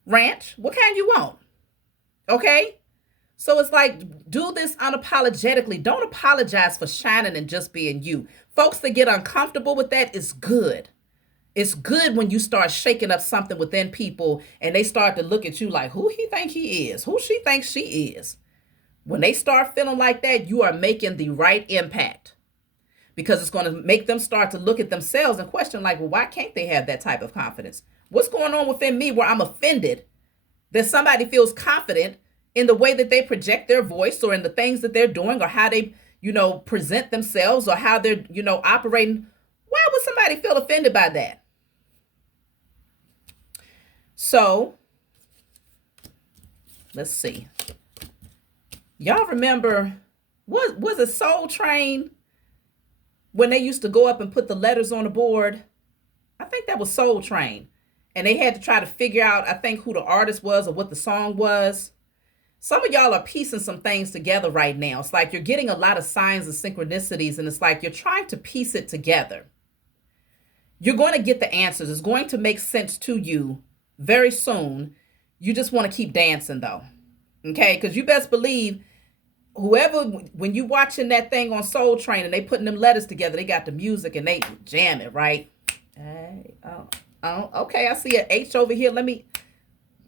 ranch, what kind you want? Okay? So it's like, do this unapologetically. Don't apologize for shining and just being you. Folks that get uncomfortable with that is good. It's good when you start shaking up something within people and they start to look at you like, who he think he is, who she thinks she is. When they start feeling like that, you are making the right impact, because it's going to make them start to look at themselves and question like, well, why can't they have that type of confidence? What's going on within me where I'm offended that somebody feels confident in the way that they project their voice, or in the things that they're doing, or how they, present themselves, or how they're, operating. Why would somebody feel offended by that? So let's see. Y'all remember, what was it, Soul Train, when they used to go up and put the letters on the board? I think that was Soul Train. And they had to try to figure out, I think, who the artist was or what the song was. Some of y'all are piecing some things together right now. It's like you're getting a lot of signs and synchronicities, and it's like you're trying to piece it together. You're going to get the answers. It's going to make sense to you very soon. You just want to keep dancing, though. Okay? Because you best believe whoever, when you watching that thing on Soul Train and they putting them letters together, they got the music and they jam it, right? Hey, okay, I see an H over here.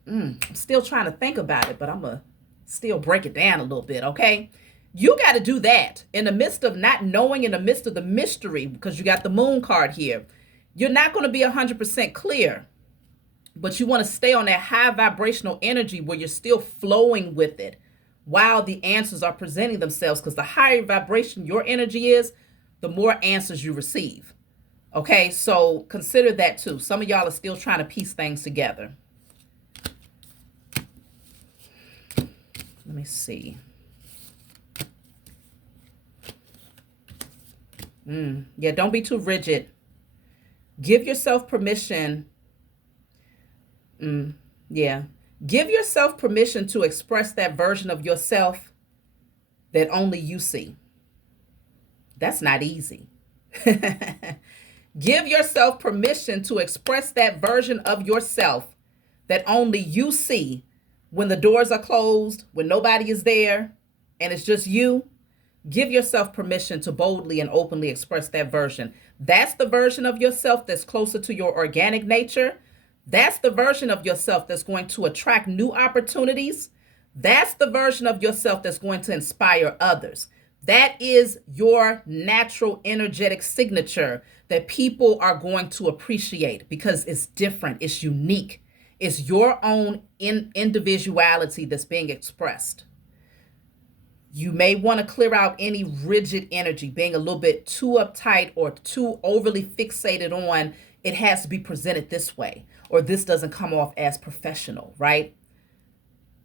I'm still trying to think about it, but I'm going to still break it down a little bit, okay? You got to do that in the midst of not knowing, in the midst of the mystery, because you got the moon card here. You're not going to be 100% clear, but you want to stay on that high vibrational energy where you're still flowing with it while the answers are presenting themselves, because the higher vibration your energy is, the more answers you receive. Okay, so consider that too. Some of y'all are still trying to piece things together. Let me see. Yeah, don't be too rigid. Give yourself permission. Yeah. Give yourself permission to express that version of yourself that only you see. That's not easy. Give yourself permission to express that version of yourself that only you see when the doors are closed, when nobody is there, and it's just you. Give yourself permission to boldly and openly express that version. That's the version of yourself that's closer to your organic nature. That's the version of yourself that's going to attract new opportunities. That's the version of yourself that's going to inspire others. That is your natural energetic signature that people are going to appreciate because it's different, it's unique. It's your own individuality that's being expressed. You may want to clear out any rigid energy, being a little bit too uptight or too overly fixated on it has to be presented this way, or this doesn't come off as professional, right?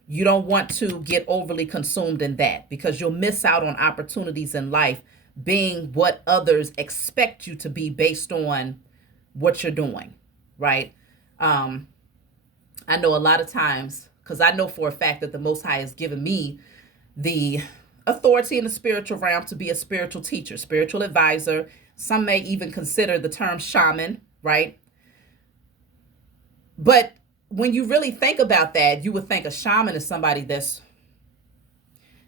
You don't want to get overly consumed in that, because you'll miss out on opportunities in life being what others expect you to be based on what you're doing, right? I know a lot of times, because I know for a fact that the Most High has given me the authority in the spiritual realm to be a spiritual teacher, spiritual advisor. Some may even consider the term shaman, right? But when you really think about that, you would think a shaman is somebody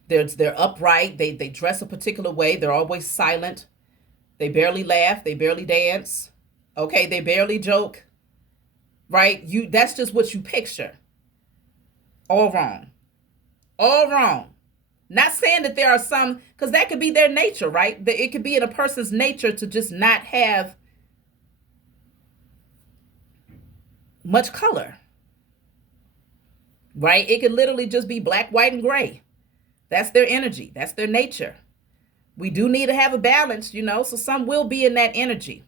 they're upright, they dress a particular way, they're always silent, they barely laugh, they barely dance, okay, they barely joke, right? That's just what you picture. All wrong. All wrong. Not saying that there are some, because that could be their nature, right? It could be in a person's nature to just not have much color, right? It could literally just be black, white, and gray. That's their energy. That's their nature. We do need to have a balance, so some will be in that energy.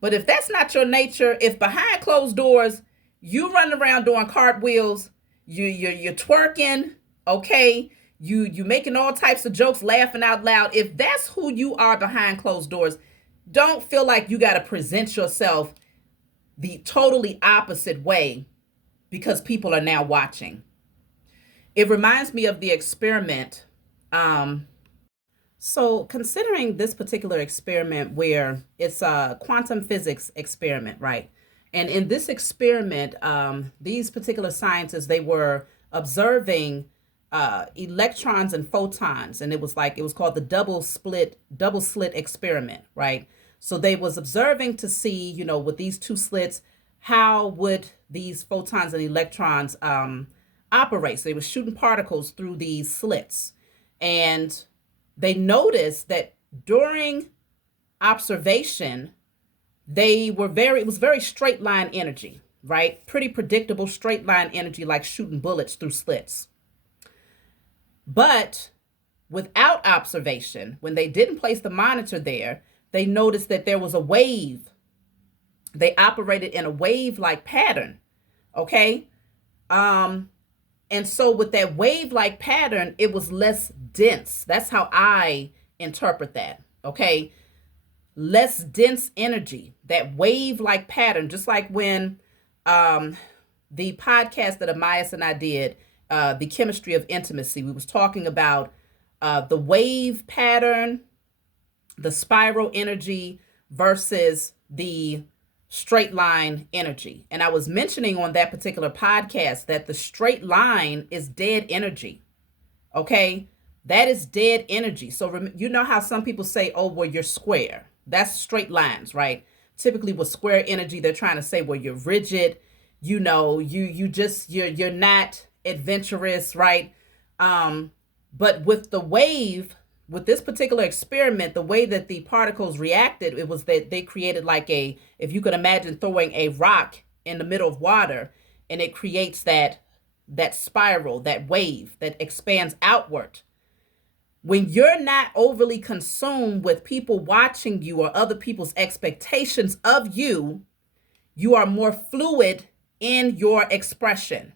But if that's not your nature, if behind closed doors, you run around doing cartwheels, you're twerking, okay, you making all types of jokes, laughing out loud. If that's who you are behind closed doors, don't feel like you got to present yourself the totally opposite way because people are now watching. It reminds me of the experiment. So considering this particular experiment where it's a quantum physics experiment, right? And in this experiment, these particular scientists, they were observing electrons and photons, and it was called the double slit experiment, right? So they was observing to see, with these two slits, how would these photons and electrons operate. So they were shooting particles through these slits, and they noticed that during observation, it was very straight line energy, right? Pretty predictable straight line energy, like shooting bullets through slits. But without observation, when they didn't place the monitor there, they noticed that there was a wave. They operated in a wave-like pattern, okay? And so with that wave-like pattern, it was less dense. That's how I interpret that, okay? Less dense energy, that wave-like pattern, just like when the podcast that Amias and I did, The Chemistry of Intimacy, we was talking about the wave pattern, the spiral energy versus the straight line energy. And I was mentioning on that particular podcast that the straight line is dead energy. Okay? That is dead energy. So you know how some people say, oh, well, you're square. That's straight lines, right? Typically with square energy, they're trying to say, well, you're rigid, you're not adventurous, right? But with the wave, with this particular experiment, the way that the particles reacted, it was that they created if you could imagine throwing a rock in the middle of water, and it creates that spiral, that wave that expands outward. When you're not overly consumed with people watching you or other people's expectations of you, you are more fluid in your expression.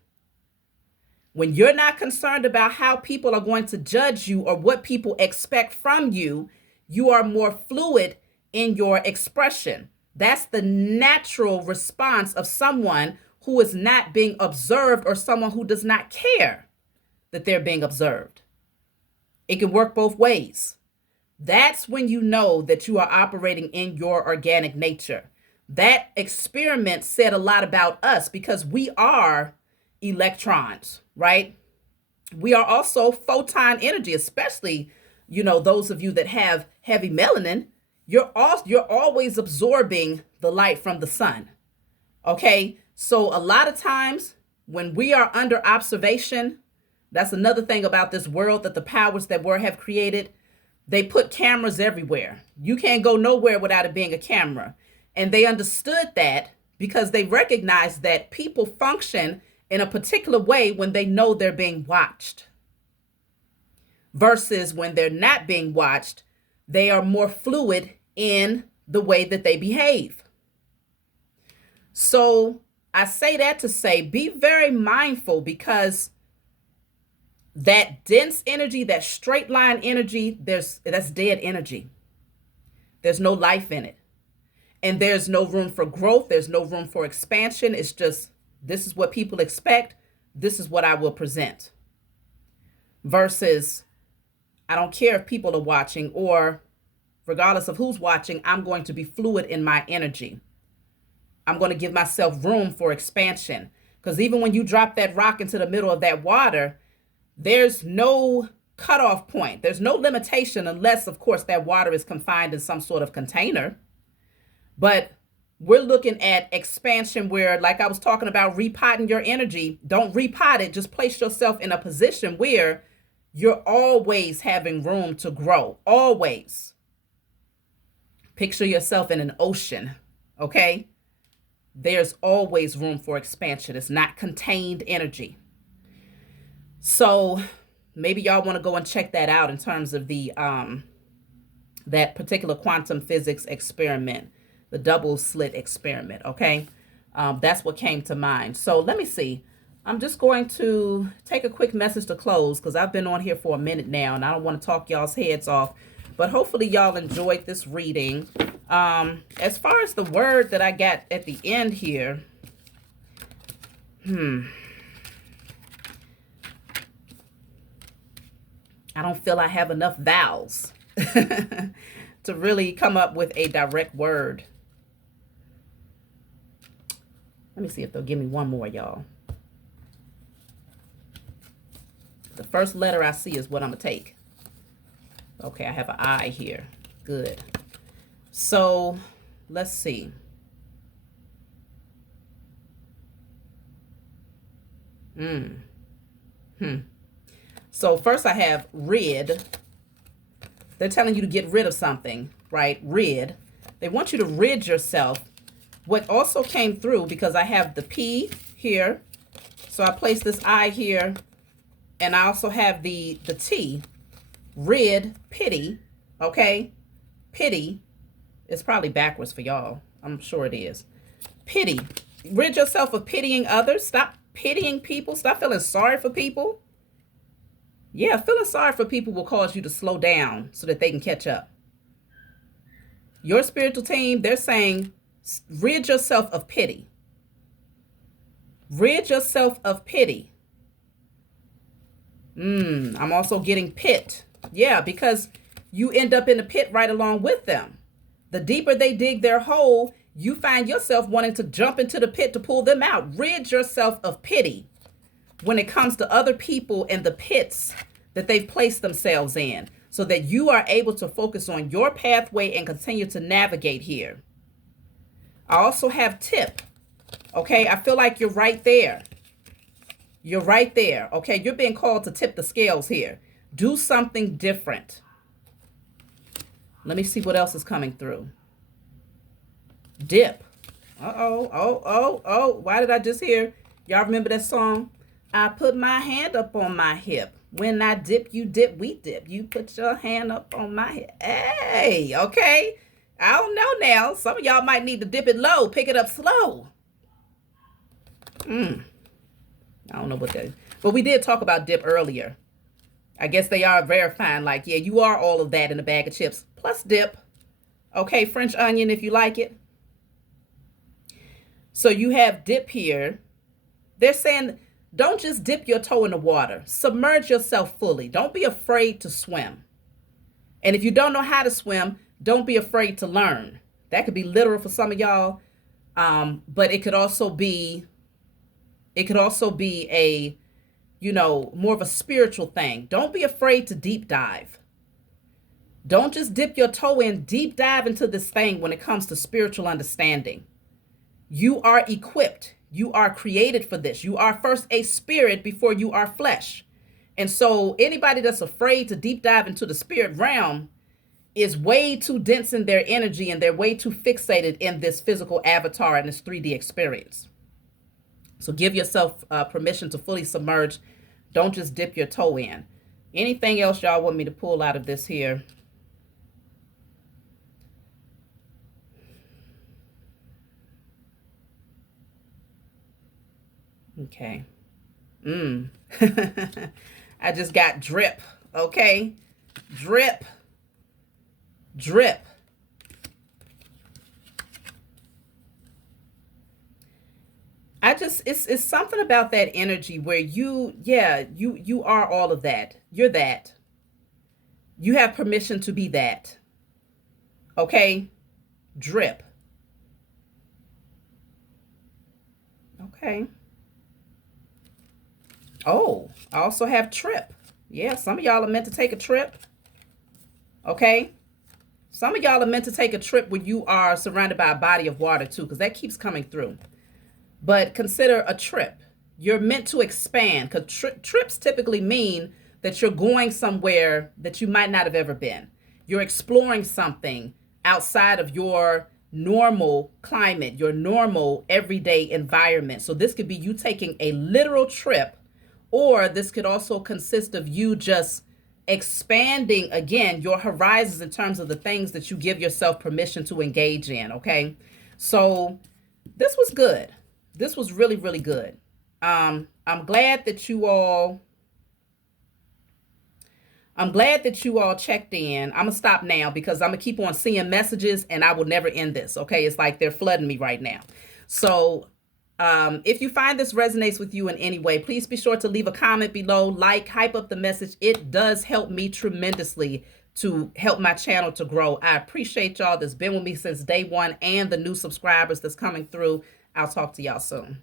When you're not concerned about how people are going to judge you or what people expect from you, you are more fluid in your expression. That's the natural response of someone who is not being observed or someone who does not care that they're being observed. It can work both ways. That's when you know that you are operating in your organic nature. That experiment said a lot about us because we are electrons, right? We are also photon energy, especially, those of you that have heavy melanin. You're always absorbing the light from the sun. Okay? So a lot of times when we are under observation, that's another thing about this world that the powers that were have created. They put cameras everywhere. You can't go nowhere without it being a camera. And they understood that because they recognized that people function in a particular way when they know they're being watched. Versus when they're not being watched, they are more fluid in the way that they behave. So I say that to say, be very mindful, because that dense energy, that straight line energy, that's dead energy. There's no life in it. And there's no room for growth. There's no room for expansion. It's just, this is what people expect. This is what I will present. Versus, I don't care if people are watching, or regardless of who's watching, I'm going to be fluid in my energy. I'm going to give myself room for expansion. Because even when you drop that rock into the middle of that water, there's no cutoff point. There's no limitation unless, of course, that water is confined in some sort of container. But we're looking at expansion where, like I was talking about, repotting your energy. Don't repot it. Just place yourself in a position where you're always having room to grow. Always. Picture yourself in an ocean, okay? There's always room for expansion. It's not contained energy. So maybe y'all want to go and check that out in terms of the that particular quantum physics experiment, the double slit experiment, okay? That's what came to mind. So let me see. I'm just going to take a quick message to close because I've been on here for a minute now and I don't want to talk y'all's heads off. But hopefully y'all enjoyed this reading. As far as the word that I got at the end here, I don't feel I have enough vowels to really come up with a direct word. Let me see if they'll give me one more, y'all. The first letter I see is what I'm going to take. Okay, I have an I here. Good. So let's see. So first I have rid. They're telling you to get rid of something, right? Rid. They want you to rid yourself. What also came through, because I have the P here, so I place this I here, and I also have the T. Rid, pity, okay? Pity. It's probably backwards for y'all. I'm sure it is. Pity. Rid yourself of pitying others. Stop pitying people. Stop feeling sorry for people. Yeah, feeling sorry for people will cause you to slow down so that they can catch up. Your spiritual team, they're saying, rid yourself of pity. Rid yourself of pity. I'm also getting pit. Yeah, because you end up in the pit right along with them. The deeper they dig their hole, you find yourself wanting to jump into the pit to pull them out. Rid yourself of pity when it comes to other people and the pits that they've placed themselves in, so that you are able to focus on your pathway and continue to navigate here. I also have tip. Okay, I feel like you're right there. You're right there. Okay, you're being called to tip the scales here. Do something different. Let me see what else is coming through. Dip. Oh. Why did I just hear? Y'all remember that song? I put my hand up on my hip. When I dip, you dip, we dip. You put your hand up on my hip. Hey, okay. I don't know now. Some of y'all might need to dip it low, pick it up slow. I don't know what that is. But we did talk about dip earlier. I guess they are verifying, like, yeah, you are all of that in a bag of chips, plus dip. Okay, French onion if you like it. So you have dip here. They're saying, don't just dip your toe in the water. Submerge yourself fully. Don't be afraid to swim. And if you don't know how to swim, don't be afraid to learn. That could be literal for some of y'all. But it could also be a, more of a spiritual thing. Don't be afraid to deep dive. Don't just dip your toe in, deep dive into this thing when it comes to spiritual understanding. You are equipped. You are created for this. You are first a spirit before you are flesh. And so anybody that's afraid to deep dive into the spirit realm is way too dense in their energy, and they're way too fixated in this physical avatar and this 3D experience. So give yourself permission to fully submerge. Don't just dip your toe in. Anything else y'all want me to pull out of this here? Okay. I just got drip. Okay. Drip. Drip. It's something about that energy where you are all of that. You're that. You have permission to be that. Okay? Drip. Okay. Oh, I also have trip. Yeah, some of y'all are meant to take a trip. Okay? Some of y'all are meant to take a trip where you are surrounded by a body of water too, because that keeps coming through. But consider a trip. You're meant to expand, because trips typically mean that you're going somewhere that you might not have ever been. You're exploring something outside of your normal climate, your normal everyday environment. So this could be you taking a literal trip, or this could also consist of you just expanding, again, your horizons in terms of the things that you give yourself permission to engage in, okay? So this was good. This was really, really good. I'm glad that you all checked in. I'm gonna stop now because I'm gonna keep on seeing messages and I will never end this. Okay, it's like they're flooding me right now. So if you find this resonates with you in any way, please be sure to leave a comment below, like, hype up the message. It does help me tremendously to help my channel to grow. I appreciate y'all that's been with me since day one and the new subscribers that's coming through. I'll talk to y'all soon.